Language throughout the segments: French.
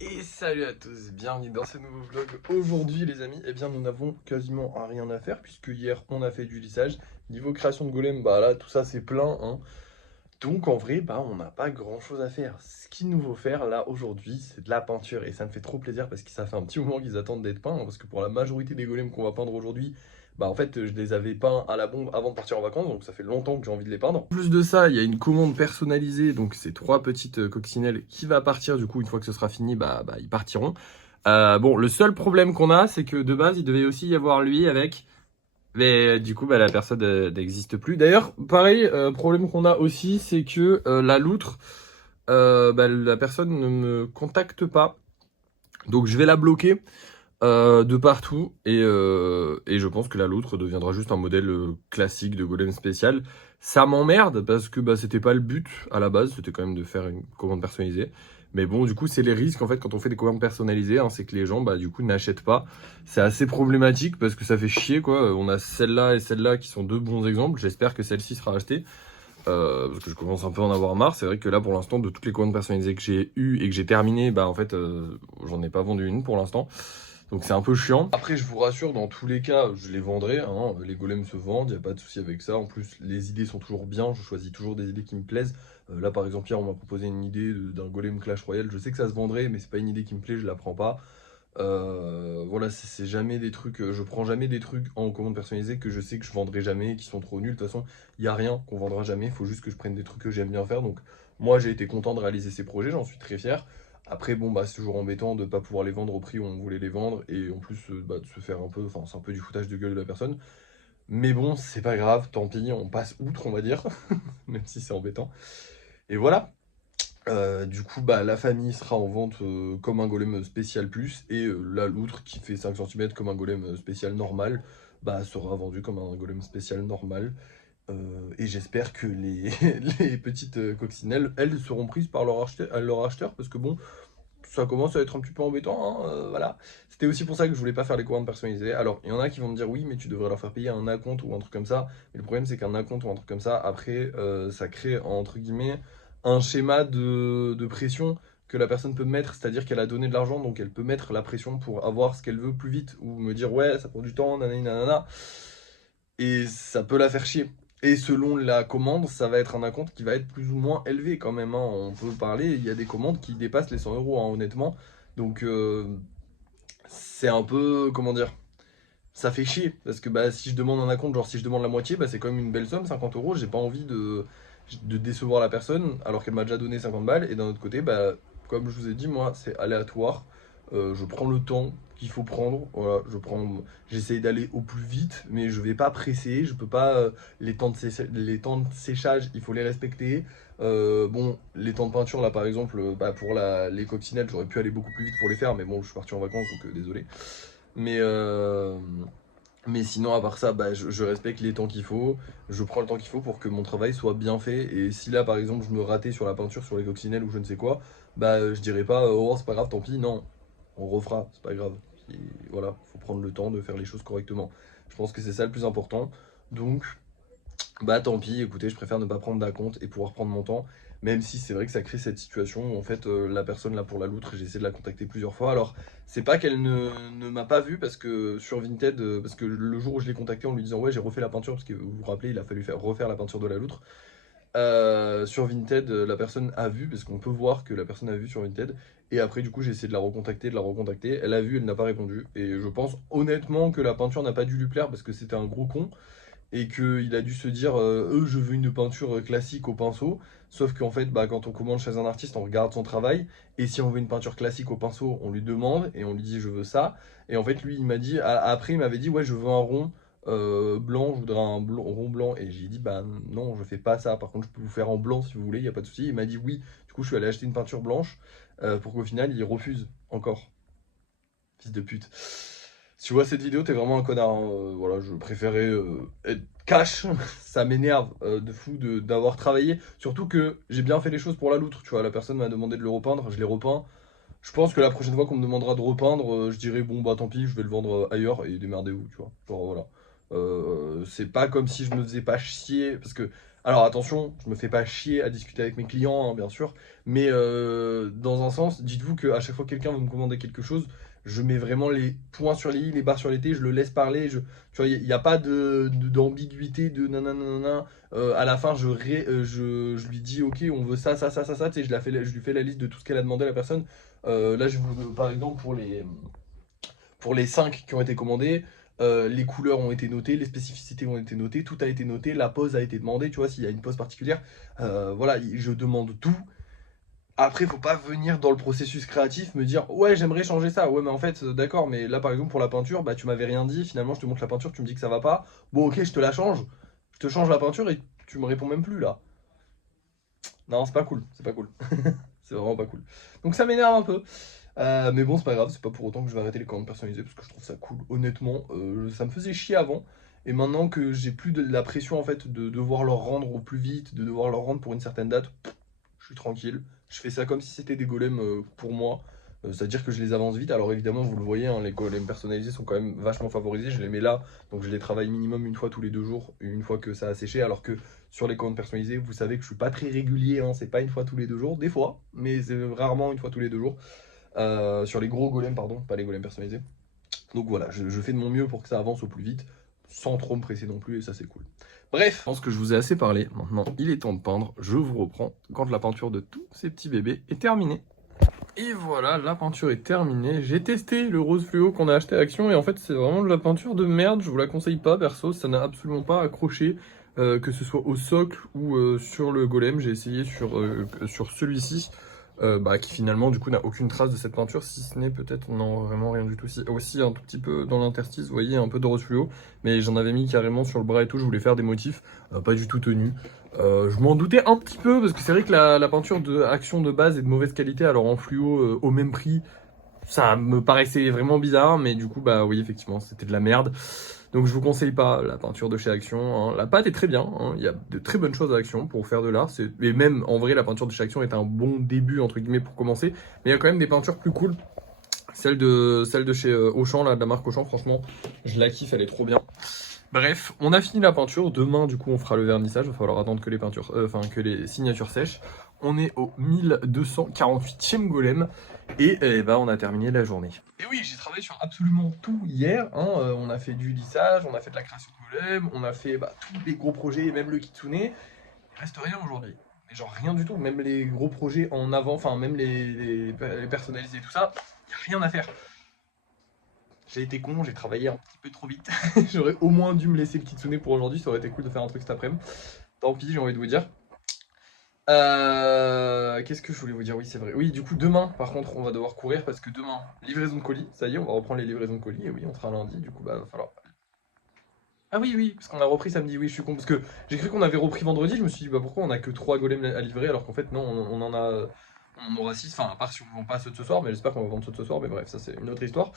Et salut à tous, bienvenue dans ce nouveau vlog. Aujourd'hui les amis, eh bien nous n'avons quasiment rien à faire puisque hier on a fait du lissage. Niveau création de golem, bah là tout ça c'est plein hein. Donc en vrai bah on n'a pas grand chose à faire. Ce qu'il nous faut faire là aujourd'hui c'est de la peinture et ça me fait trop plaisir parce que ça fait un petit moment qu'ils attendent d'être peints hein, parce que pour la majorité des golems qu'on va peindre aujourd'hui, bah en fait je les avais peints à la bombe avant de partir en vacances donc ça fait longtemps que j'ai envie de les peindre. En plus de ça il y a une commande personnalisée donc c'est 3 petites coccinelles qui va partir du coup une fois que ce sera fini bah ils partiront. Bon le seul problème qu'on a c'est que de base il devait aussi y avoir lui avec mais du coup, bah, la personne n'existe plus. D'ailleurs, pareil, problème qu'on a aussi, c'est que la loutre, bah, la personne ne me contacte pas. Donc je vais la bloquer de partout. Et je pense que la loutre deviendra juste un modèle classique de golem spécial. Ça m'emmerde parce que bah, c'était pas le but à la base, c'était quand même de faire une commande personnalisée. Mais bon, du coup, c'est les risques en fait quand on fait des commandes personnalisées, hein, c'est que les gens bah, du coup n'achètent pas. C'est assez problématique parce que ça fait chier quoi. On a celle-là et celle-là qui sont deux bons exemples. J'espère que celle-ci sera achetée parce que je commence un peu à en avoir marre. C'est vrai que là pour l'instant, de toutes les commandes personnalisées que j'ai eues et que j'ai terminées, bah en fait, j'en ai pas vendu une pour l'instant. Donc c'est un peu chiant. Après, je vous rassure, dans tous les cas, je les vendrai. Hein. Les golems se vendent, il n'y a pas de souci avec ça. En plus, les idées sont toujours bien. Je choisis toujours des idées qui me plaisent. Là, par exemple, hier, on m'a proposé une idée d'un golem Clash Royale. Je sais que ça se vendrait, mais c'est pas une idée qui me plaît, je la prends pas. Voilà, c'est jamais des trucs. Je prends jamais des trucs en commande personnalisée que je sais que je vendrai jamais, qui sont trop nuls. De toute façon, il n'y a rien qu'on vendra jamais. Il faut juste que je prenne des trucs que j'aime bien faire. Donc, moi, j'ai été content de réaliser ces projets, j'en suis très fier. Après, bon, bah, c'est toujours embêtant de ne pas pouvoir les vendre au prix où on voulait les vendre et en plus bah, de se faire un peu, enfin, c'est un peu du foutage de gueule de la personne. Mais bon, c'est pas grave, tant pis, on passe outre, on va dire, même si c'est embêtant. Et voilà. Du coup, bah, la famille sera en vente comme un golem spécial plus et la loutre qui fait 5 cm comme un golem spécial normal, bah, sera vendue comme un golem spécial normal. Et j'espère que les petites coccinelles, elles, seront prises par leur acheteur parce que bon, ça commence à être un petit peu embêtant, hein, voilà. C'était aussi pour ça que je voulais pas faire les commandes personnalisées. Alors, il y en a qui vont me dire oui, mais tu devrais leur faire payer un acompte ou un truc comme ça. Mais le problème, c'est qu'un acompte ou un truc comme ça, après, ça crée, entre guillemets, un schéma de pression que la personne peut mettre, c'est-à-dire qu'elle a donné de l'argent, donc elle peut mettre la pression pour avoir ce qu'elle veut plus vite, ou me dire ouais, ça prend du temps, nanani nanana, et ça peut la faire chier. Et selon la commande, ça va être un acompte qui va être plus ou moins élevé quand même, hein. On peut parler, il y a des commandes qui dépassent les 100 euros, hein, honnêtement. Donc c'est un peu, comment dire, ça fait chier. Parce que bah, si je demande un acompte, genre si je demande la moitié, bah, c'est quand même une belle somme, 50 euros. J'ai pas envie de décevoir la personne alors qu'elle m'a déjà donné 50 balles. Et d'un autre côté, bah, comme je vous ai dit, moi, c'est aléatoire. Je prends le temps qu'il faut prendre. Voilà, j'essaye d'aller au plus vite, mais je vais pas presser. Je peux pas. Les temps de séchage, il faut les respecter. Bon, les temps de peinture, là par exemple, bah, pour les coccinelles, j'aurais pu aller beaucoup plus vite pour les faire, mais bon, je suis parti en vacances donc désolé. Mais, euh, mais sinon, à part ça, bah, je respecte les temps qu'il faut. Je prends le temps qu'il faut pour que mon travail soit bien fait. Et si là, par exemple, je me ratais sur la peinture, sur les coccinelles ou je ne sais quoi, bah, je dirais pas, oh, c'est pas grave, tant pis. Non, on refera, c'est pas grave. Et voilà, faut prendre le temps de faire les choses correctement. Je pense que c'est ça le plus important. Donc, bah tant pis, écoutez, je préfère ne pas prendre d'acompte et pouvoir prendre mon temps, même si c'est vrai que ça crée cette situation où en fait la personne là pour la loutre, j'ai essayé de la contacter plusieurs fois. Alors, c'est pas qu'elle ne m'a pas vu parce que sur Vinted, parce que le jour où je l'ai contacté en lui disant ouais j'ai refait la peinture, parce que vous vous rappelez, il a fallu refaire la peinture de la loutre. Sur Vinted, la personne a vu, parce qu'on peut voir que la personne a vu sur Vinted, et après du coup j'ai essayé de la recontacter, elle a vu, elle n'a pas répondu, et je pense honnêtement que la peinture n'a pas dû lui plaire parce que c'était un gros con et qu'il a dû se dire je veux une peinture classique au pinceau. Sauf qu'en fait, bah, quand on commande chez un artiste, on regarde son travail. Et si on veut une peinture classique au pinceau, on lui demande et on lui dit je veux ça. Et en fait, lui, il m'a dit, après, il m'avait dit ouais, je veux un rond blanc, je voudrais un rond blanc. Et j'ai dit bah non, je fais pas ça. Par contre, je peux vous faire en blanc si vous voulez, il n'y a pas de souci. Il m'a dit oui. Du coup, je suis allé acheter une peinture blanche pour qu'au final, il refuse encore. Fils de pute. Si tu vois cette vidéo, t'es vraiment un connard, hein. Voilà, je préférais être cash. Ça m'énerve de fou d'avoir travaillé. Surtout que j'ai bien fait les choses pour la loutre. Tu vois, la personne m'a demandé de le repeindre, je l'ai repeint. Je pense que la prochaine fois qu'on me demandera de repeindre, je dirais bon bah tant pis, je vais le vendre ailleurs et démerdez-vous, tu vois. Genre voilà. C'est pas comme si je me faisais pas chier parce que Alors attention, je me fais pas chier à discuter avec mes clients, hein, bien sûr, mais dans un sens, dites-vous qu'à chaque fois que quelqu'un veut me commander quelque chose, je mets vraiment les points sur les i, les barres sur les t, je le laisse parler, tu vois, il n'y a pas d'ambiguïté, de nanana. À la fin, je lui dis, ok, on veut ça, ça, ça, ça, ça, tu sais, je lui fais la liste de tout ce qu'elle a demandé à la personne. Là, par exemple, pour les 5 qui ont été commandés, les couleurs ont été notées, les spécificités ont été notées, tout a été noté, la pose a été demandée, tu vois, s'il y a une pose particulière. Voilà, je demande tout. Après, faut pas venir dans le processus créatif me dire ouais, j'aimerais changer ça. Ouais, mais en fait, d'accord, mais là par exemple pour la peinture, bah tu m'avais rien dit, finalement je te montre la peinture, tu me dis que ça va pas. Bon, ok, je te la change. Je te change la peinture et tu me réponds même plus là. Non, c'est pas cool, c'est pas cool. C'est vraiment pas cool. Donc ça m'énerve un peu. Mais bon, c'est pas grave, c'est pas pour autant que je vais arrêter les commandes personnalisées parce que je trouve ça cool. Honnêtement, ça me faisait chier avant. Et maintenant que j'ai plus de la pression en fait de devoir leur rendre au plus vite, de devoir leur rendre pour une certaine date, je suis tranquille. Je fais ça comme si c'était des golems pour moi. C'est-à-dire que je les avance vite. Alors évidemment, vous le voyez, hein, les golems personnalisés sont quand même vachement favorisés. Je les mets là, donc je les travaille minimum une fois tous les 2 jours, une fois que ça a séché. Alors que sur les commandes personnalisées, vous savez que je suis pas très régulier, hein, c'est pas une fois tous les 2 jours, des fois, mais c'est rarement une fois tous les 2 jours. Sur les gros golems, pardon, pas les golems personnalisés. Donc voilà, je fais de mon mieux pour que ça avance au plus vite, sans trop me presser non plus, et ça c'est cool. Bref, je pense que je vous ai assez parlé. Maintenant, il est temps de peindre. Je vous reprends quand la peinture de tous ces petits bébés est terminée. Et voilà, la peinture est terminée. J'ai testé le rose fluo qu'on a acheté à Action et en fait c'est vraiment de la peinture de merde. Je vous la conseille pas perso, ça n'a absolument pas accroché, que ce soit au socle ou sur le golem. J'ai essayé sur celui-ci. Qui finalement du coup n'a aucune trace de cette peinture, si ce n'est peut-être, non, vraiment rien du tout. Aussi un tout petit peu dans l'interstice, vous voyez, un peu de rose fluo, mais j'en avais mis carrément sur le bras et tout, je voulais faire des motifs, pas du tout tenus. Je m'en doutais un petit peu, parce que c'est vrai que la peinture de Action de base est de mauvaise qualité, alors en fluo au même prix, ça me paraissait vraiment bizarre, mais du coup, bah oui, effectivement, c'était de la merde. Donc je vous conseille pas la peinture de chez Action, hein. La pâte est très bien, hein. Il y a de très bonnes choses à Action pour faire de l'art. Et même en vrai, la peinture de chez Action est un bon début, entre guillemets, pour commencer. Mais il y a quand même des peintures plus cool. Celle de chez Auchan, là, de la marque Auchan, franchement, je la kiffe, elle est trop bien. Bref, on a fini la peinture. Demain, du coup, on fera le vernissage. Il va falloir attendre que les peintures, que les signatures sèchent. On est au 1248e golem. Et on a terminé la journée. Et oui, j'ai travaillé sur absolument tout hier, hein. On a fait du lissage, on a fait de la création de golem, on a fait tous les gros projets, et même le kitsune. Il reste rien aujourd'hui. Mais genre rien du tout. Même les gros projets en avant, enfin même les personnalisés, tout ça, il n'y a rien à faire. J'ai été con, j'ai travaillé un petit peu trop vite. J'aurais au moins dû me laisser le kitsune pour aujourd'hui, ça aurait été cool de faire un truc cet après-midi. Tant pis, j'ai envie de vous dire. Qu'est-ce que je voulais vous dire? Oui, c'est vrai. Oui, du coup, demain, par contre, on va devoir courir parce que demain, livraison de colis. Ça y est, on va reprendre les livraisons de colis. Et oui, on sera lundi. Du coup, va falloir. Ah oui, oui, parce qu'on a repris samedi. Oui, je suis con. Parce que j'ai cru qu'on avait repris vendredi. Je me suis dit, bah pourquoi on a que 3 golems à livrer alors qu'en fait, non, on en a. On en aura 6. Enfin, à part si on ne vend pas ceux de ce soir. Mais j'espère qu'on va vendre ceux de ce soir. Mais bref, ça, c'est une autre histoire.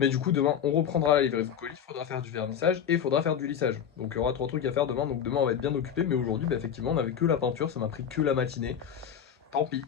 Mais du coup, demain, on reprendra la livraison de colis. Il faudra faire du vernissage et il faudra faire du lissage. Donc, il y aura 3 trucs à faire demain. Donc, demain, on va être bien occupé. Mais aujourd'hui, bah, effectivement, on avait que la peinture. Ça m'a pris que la matinée. Tant pis,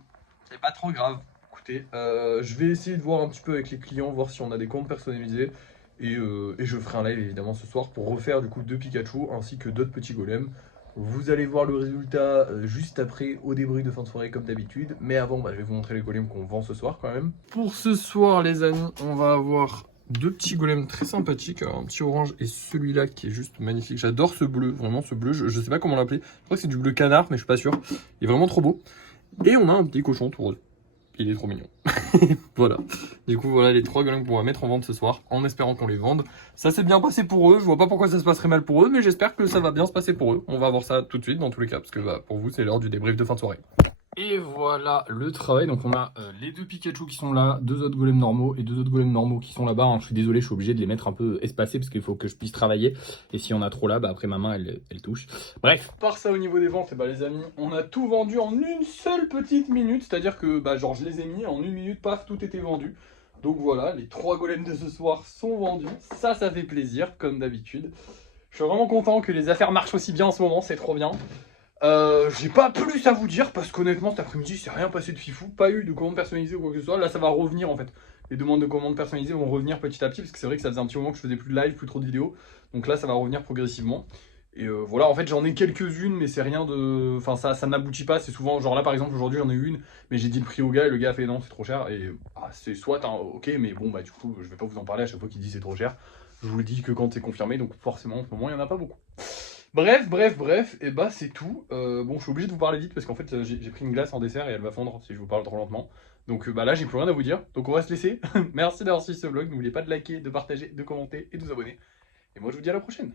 c'est pas trop grave. Écoutez, je vais essayer de voir un petit peu avec les clients, voir si on a des comptes personnalisés. Et je ferai un live évidemment ce soir pour refaire du coup 2 Pikachu ainsi que d'autres petits golems. Vous allez voir le résultat juste après au débrief de fin de soirée comme d'habitude. Mais avant, je vais vous montrer les golems qu'on vend ce soir quand même. Pour ce soir les amis, on va avoir 2 petits golems très sympathiques. Alors, un petit orange et celui-là qui est juste magnifique. J'adore ce bleu, vraiment ce bleu, je sais pas comment l'appeler. Je crois que c'est du bleu canard mais je suis pas sûr. Il est vraiment trop beau. Et on a un petit cochon tout rose. Il est trop mignon. Voilà. Du coup, voilà les 3 golems qu'on va mettre en vente ce soir, en espérant qu'on les vende. Ça s'est bien passé pour eux. Je vois pas pourquoi ça se passerait mal pour eux, mais j'espère que ça va bien se passer pour eux. On va voir ça tout de suite dans tous les cas, parce que pour vous, c'est l'heure du débrief de fin de soirée. Et voilà le travail. Donc on a les 2 Pikachu qui sont là, 2 autres golems normaux et 2 autres golems normaux qui sont là-bas. Je suis désolé, je suis obligé de les mettre un peu espacés parce qu'il faut que je puisse travailler. Et si on a trop là, après ma main elle touche. Bref. Par ça au niveau des ventes, les amis, on a tout vendu en une seule petite minute. C'est-à-dire que genre je les ai mis en une minute, paf, tout était vendu. Donc voilà, les 3 golems de ce soir sont vendus. Ça fait plaisir, comme d'habitude. Je suis vraiment content que les affaires marchent aussi bien en ce moment, c'est trop bien. J'ai pas plus à vous dire parce qu'honnêtement cet après-midi c'est rien passé de fifou, pas eu de commandes personnalisées ou quoi que ce soit. Là ça va revenir en fait, les demandes de commandes personnalisées vont revenir petit à petit parce que c'est vrai que ça faisait un petit moment que je faisais plus de live, plus trop de vidéos. Donc là ça va revenir progressivement. Et voilà, en fait j'en ai quelques-unes, mais c'est rien de... Enfin ça n'aboutit pas, c'est souvent... Genre là par exemple aujourd'hui j'en ai eu une, mais j'ai dit le prix au gars et le gars a fait non c'est trop cher. Et c'est soit, hein, ok, mais bon bah du coup je vais pas vous en parler à chaque fois qu'il dit c'est trop cher. Je vous le dis que quand c'est confirmé, donc forcément en ce moment il y en a pas beaucoup. Bref, et bah c'est tout. Bon, je suis obligé de vous parler vite parce qu'en fait j'ai pris une glace en dessert et elle va fondre si je vous parle trop lentement. Donc bah là j'ai plus rien à vous dire, donc on va se laisser. Merci d'avoir suivi ce vlog, n'oubliez pas de liker, de partager, de commenter et de vous abonner. Et moi je vous dis à la prochaine.